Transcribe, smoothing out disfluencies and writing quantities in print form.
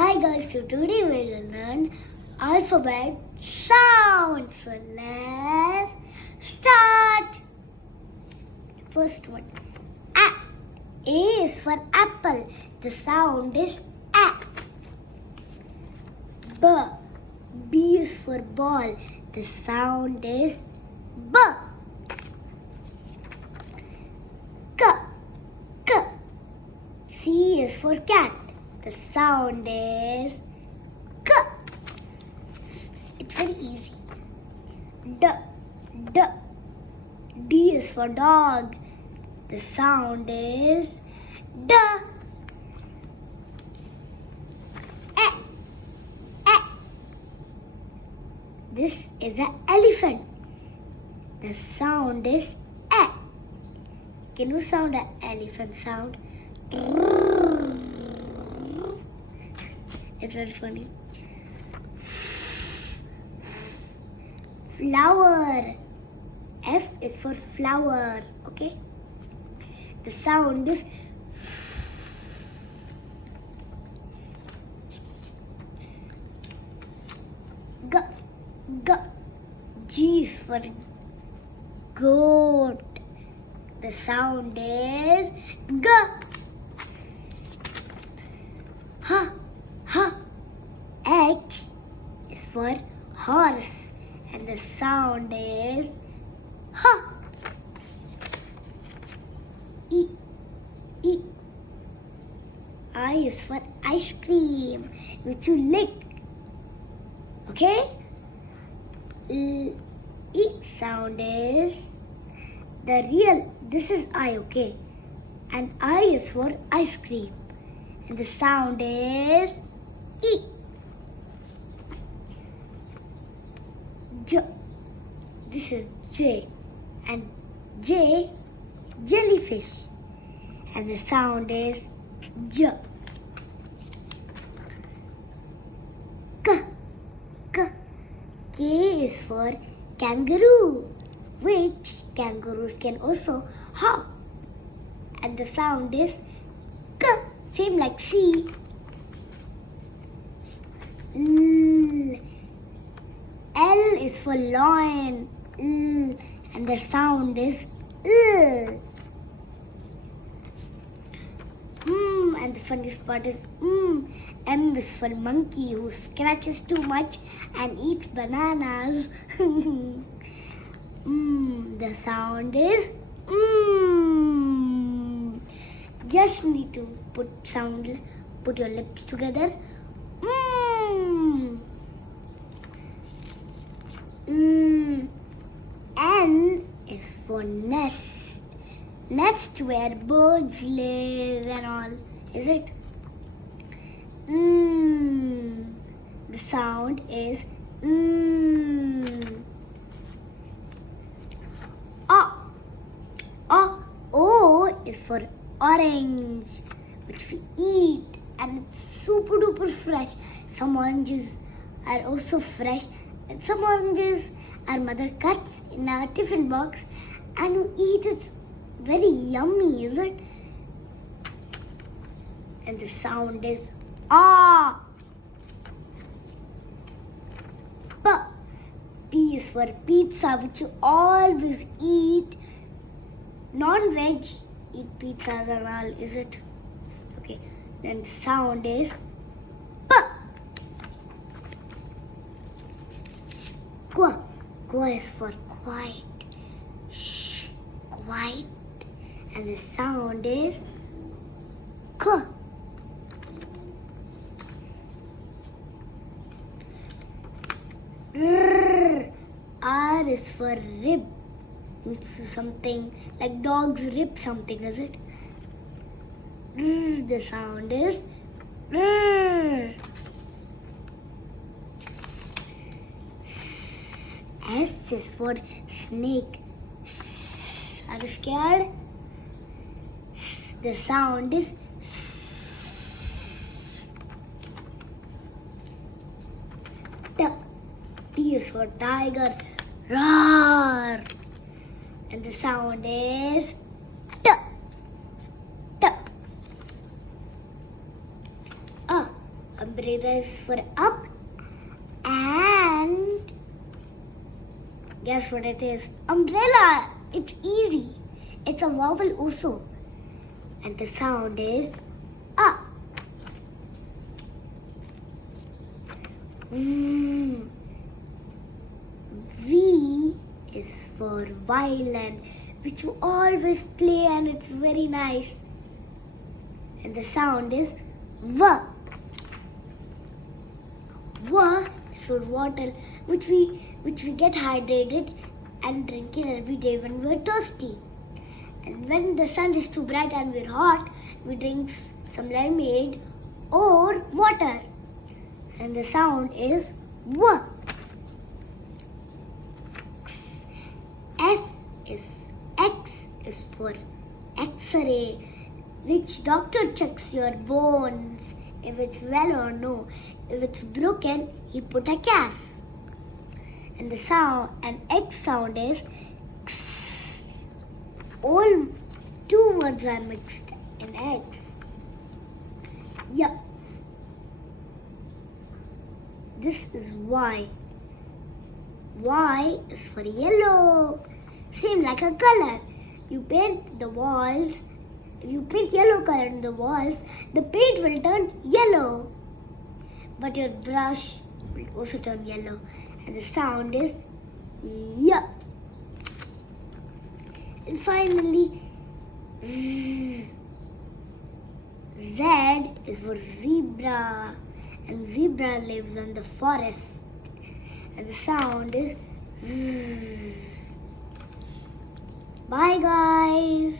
Hi guys, so today we will learn alphabet sounds. So let's start. First one, A. A is for apple. The sound is A. B. B is for ball. The sound is B. K. K. C is for cat. The sound is K. It's very easy. D. D. D is for dog. The sound is D. E. E. This is an elephant. The sound is E. Can you sound an elephant sound? It's very funny. Flower. F is for flower. Okay. The sound is G. G. G is for goat. The sound is G. H. H. H is for horse. And the sound is H. E. E. I is for ice cream, which you lick. Okay? E sound is the real. This is I, okay? And I is for ice cream. And the sound is E. J. This is J. And J, jellyfish. And the sound is J. K. K. K is for kangaroo, which kangaroos can also hop. And the sound is K. Same like C. L is for lion. And the sound is L. And the funniest part is M is for monkey who scratches too much and eats bananas. The sound is Just need to put your lips together. N is for nest. Nest where birds live and all. Is it? The sound is O is for orange, which we eat, and it's super duper fresh. Some oranges are also fresh, and some oranges our mother cuts in our tiffin box, and you eat. It's very yummy, is it? And the sound is Ah. P. P is for pizza, which you always eat. Non-veg eat pizzas and all, is it? Okay. Then the sound is P. Qu. Qu is for quiet. Shh. Quiet. And the sound is K. R is for rib. It's something like dogs rib something, is it? The sound is S is for snake. Are you scared? The sound is T. T is for tiger. Roar. And the sound is T. T. Umbrella is for up. And guess what it is? Umbrella. It's easy. It's a vowel also. And the sound is up. V is for violin, which you always play and it's very nice. And the sound is V. W is for water, which we get hydrated and drink it every day when we're thirsty. And when the sun is too bright and we're hot, we drink some lemonade or water. And the sound is W. X is for X-ray, which doctor checks your bones if it's well or no. If it's broken, he put a cast. And the sound and X sound is X. All two words are mixed in X. Yup. This is Y. Y is for yellow. Same like a color. You paint the walls. If you paint yellow color in the walls, the paint will turn yellow. But your brush will also turn yellow. And the sound is Y. And finally, Z. Z is for zebra. And zebra lives in the forest. And the sound is Z. Bye guys.